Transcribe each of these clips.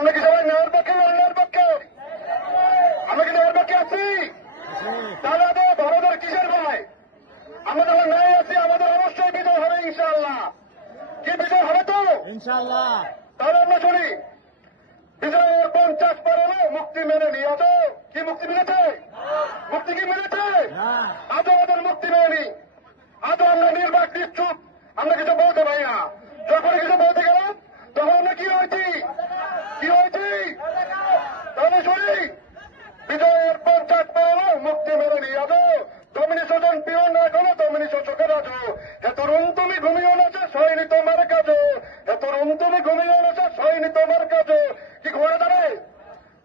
আমরা কি সবাই নেওয়ার পক্ষে অন্যায়ের পক্ষে? আমরা কি নেওয়ার পক্ষে আছি? তাহলে তো বড়দের কিসের ভয়? আমরা যখন ন্যায় আছি আমাদের অবশ্যই বিজয় হবে ইনশাআল্লাহ। কি বিজয় হবে তো ইনশাআল্লাহ। তাহলে আমরা শুনি বিজয়ের 50 পারেও মুক্তি মেনে নিয়ে তো কি মুক্তি মিলেছে? মুক্তি কি মিলেছে? আজও আমাদের মুক্তি মেলেনি। আজও আমরা নির্বাক নিশ্চুপ, আমরা কিছু বলতে পারি না। যখন কিছু বলতে গেলাম তখন আমরা কি হয়েছি? কি হয়েছি? তাহলে শুনি বিজয়ের 50 পারেও মুক্তি মেনে নিয়ে তো দমিনী স্বজন পিও না কোনো দমিনী শোষকের আজ হে তরুণ তুমি ঘুমিও নাচে সয়নি তোমার কাজে, হে তরুণ তুমি ঘুমিও নাচে সয়নি তোমার কাজে। কি ঘোড়া জানে?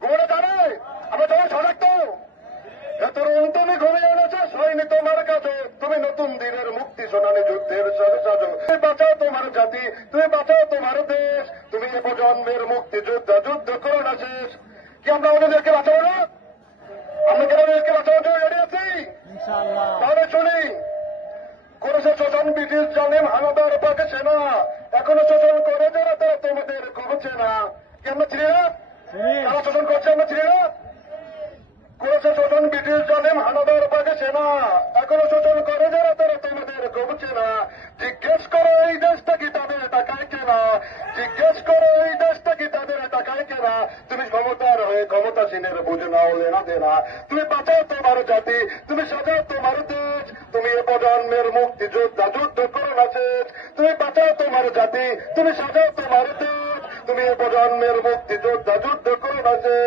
ঘোড়া জানে? আমরা সবাই সজাগ তো? হে তরুণ তুমি ঘুমিও নাচে সয়নি তোমার কাজে, তুমি নতুন দিনের মুক্তি সোনালী যুদ্ধের সাজে সাজো। তুমি বাঁচাও তোমার জাতি, তুমি বাঁচাও তোমার দেশ, তুমি এ প্রজন্মের মুক্তি যোদ্ধা, যুদ্ধ করো না শেষ। কি আমরা ওদেরকে বাঁচাবো না? আমরা কেন দেশকে বাঁচানোর জন্য রেডি আছি? তাহলে শুনি করেছে শোষণ ব্রিটিশ জালিম হানাদার পাকে সেনা, এখনো শোষণ করে যারা তারা তোমাদের কমেছে না। কি আমরা চিনি না? তারা শোষণ করছে আমরা চিনি না? করেছে শোষণ ব্রিটিশ জালিম হানাদার পাকে সেনা, এখনো শোষণ করে যারা তারা তোমাদের কমেছে না। জিজ্ঞেস করো এই দেশটা কি তাদের টাকায় কেনা, জিজ্ঞেস করো এই দেশটা কি তাদের টাকায় কেনা। তুমি ক্ষমতার হয়ে ক্ষমতাসীনের বুঝে নাও লেনা দেনা, তুমি বাঁচাও তোমার জাতি, তুমি সাজাও তোমার দেশ, তুমি এ প্রজন্মের মুক্তি যোদ্ধা, যুদ্ধ করো না শেষ। তুমি বাঁচাও তোমার জাতি, তুমি সাজাও তোমার দেশ, তুমি এ প্রজন্মের মুক্তি যোদ্ধা, যুদ্ধ করো না শেষ।